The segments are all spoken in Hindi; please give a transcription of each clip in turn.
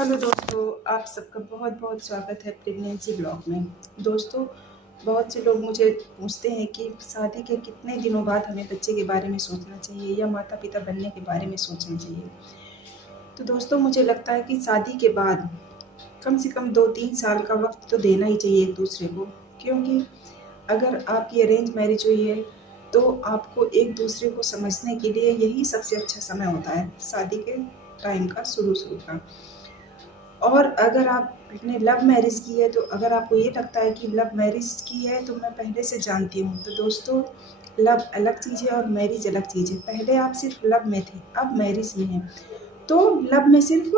हेलो दोस्तों, आप सबका बहुत बहुत स्वागत है प्रेगनेंसी ब्लॉग में। दोस्तों, बहुत से लोग मुझे पूछते हैं कि शादी के कितने दिनों बाद हमें बच्चे के बारे में सोचना चाहिए या माता पिता बनने के बारे में सोचना चाहिए। तो दोस्तों, मुझे लगता है कि शादी के बाद कम से कम 2-3 साल का वक्त तो देना ही चाहिए एक दूसरे को, क्योंकि अगर आपकी अरेंज मैरिज हुई है तो आपको एक दूसरे को समझने के लिए यही सबसे अच्छा समय होता है, शादी के टाइम का, शुरू शुरू का। और अगर आपने लव मैरिज की है तो अगर आपको ये लगता है कि लव मैरिज की है तो मैं पहले से जानती हूँ, तो दोस्तों, लव अलग चीज़ है और मैरिज अलग चीज़ है। पहले आप सिर्फ लव में थे, अब मैरिज में हैं। तो लव में सिर्फ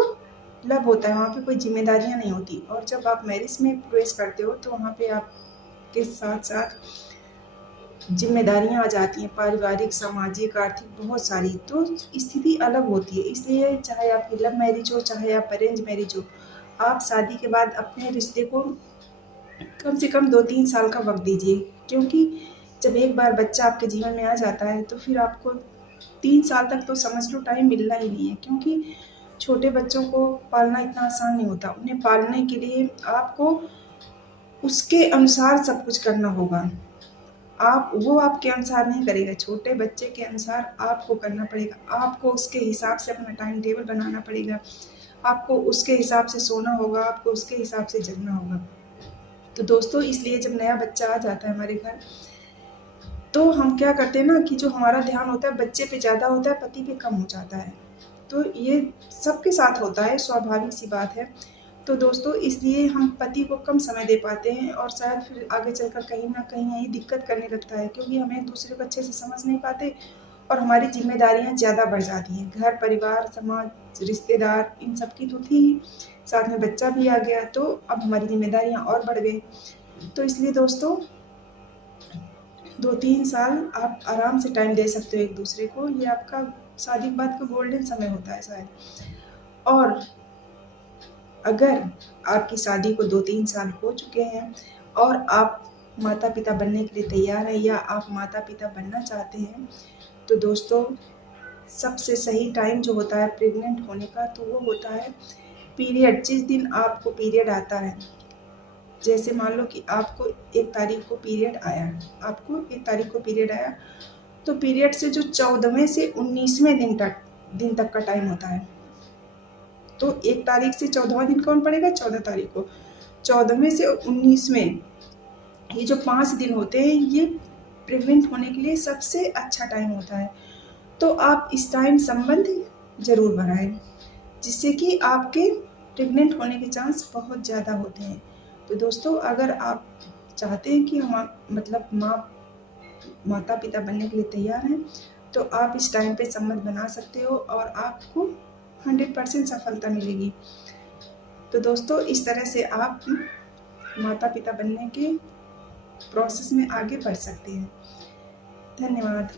लव होता है, वहाँ पे कोई जिम्मेदारियाँ नहीं होती, और जब आप मैरिज में प्रवेश करते हो तो वहाँ पे आपके साथ साथ जिम्मेदारियां आ जाती हैं, पारिवारिक, सामाजिक, आर्थिक, बहुत सारी। तो स्थिति अलग होती है। इसलिए चाहे आपकी लव मैरिज हो, चाहे आप अरेंज मैरिज हो, आप शादी के बाद अपने रिश्ते को कम से कम 2-3 साल का वक्त दीजिए, क्योंकि जब एक बार बच्चा आपके जीवन में आ जाता है तो फिर आपको 3 साल तक तो समझ लो टाइम मिलना ही नहीं है, क्योंकि छोटे बच्चों को पालना इतना आसान नहीं होता। उन्हें पालने के लिए आपको उसके अनुसार सब कुछ करना होगा। आप वो आपके अनुसार नहीं करेगा, छोटे बच्चे के अनुसार आपको करना पड़ेगा। आपको उसके हिसाब से अपना टाइम टेबल बनाना पड़ेगा, आपको उसके हिसाब से सोना होगा, आपको उसके हिसाब से जगना होगा। तो दोस्तों, इसलिए जब नया बच्चा आ जाता है हमारे घर, तो हम क्या करते हैं ना कि जो हमारा ध्यान होता है बच्चे पे ज़्यादा होता है, पति पे कम हो जाता है। तो ये सबके साथ होता है, स्वाभाविक सी बात है। तो दोस्तों, इसलिए हम पति को कम समय दे पाते हैं और शायद फिर आगे चलकर कहीं ना कहीं यही दिक्कत करने लगता है, क्योंकि हम एक दूसरे को अच्छे से समझ नहीं पाते और हमारी जिम्मेदारियां ज़्यादा बढ़ जाती हैं। घर परिवार, समाज, रिश्तेदार, इन सब की तो थी ही, साथ में बच्चा भी आ गया, तो अब हमारी जिम्मेदारियां और बढ़ गई। तो इसलिए दोस्तों, 2-3 साल आप आराम से टाइम दे सकते हो एक दूसरे को। ये आपका शादी के बाद का गोल्डन समय होता है शायद। और अगर आपकी शादी को 2-3 साल हो चुके हैं और आप माता पिता बनने के लिए तैयार हैं या आप माता पिता बनना चाहते हैं, तो दोस्तों, सबसे सही टाइम जो होता है प्रेग्नेंट होने का, तो वो होता है पीरियड। जिस दिन आपको पीरियड आता है, जैसे मान लो कि आपको 1 तारीख को पीरियड आया, तो पीरियड से जो 14वें से 19वें दिन तक का टाइम होता है। तो 1 तारीख से 14वां दिन कौन पड़ेगा? 14 तारीख को। 14वें से 19वें, ये जो 5 दिन होते हैं, ये प्रेग्नेंट होने के लिए सबसे अच्छा टाइम होता है। तो आप इस टाइम संबंध जरूर बनाएं, जिससे कि आपके प्रेग्नेंट होने के चांस बहुत ज़्यादा होते हैं। तो दोस्तों, अगर आप चाहते हैं कि हम माता पिता बनने के लिए तैयार हैं, तो आप इस टाइम पे संबंध बना सकते हो और आपको 100% सफलता मिलेगी। तो दोस्तों, इस तरह से आप माता पिता बनने के प्रोसेस में आगे बढ़ सकते हैं। धन्यवाद।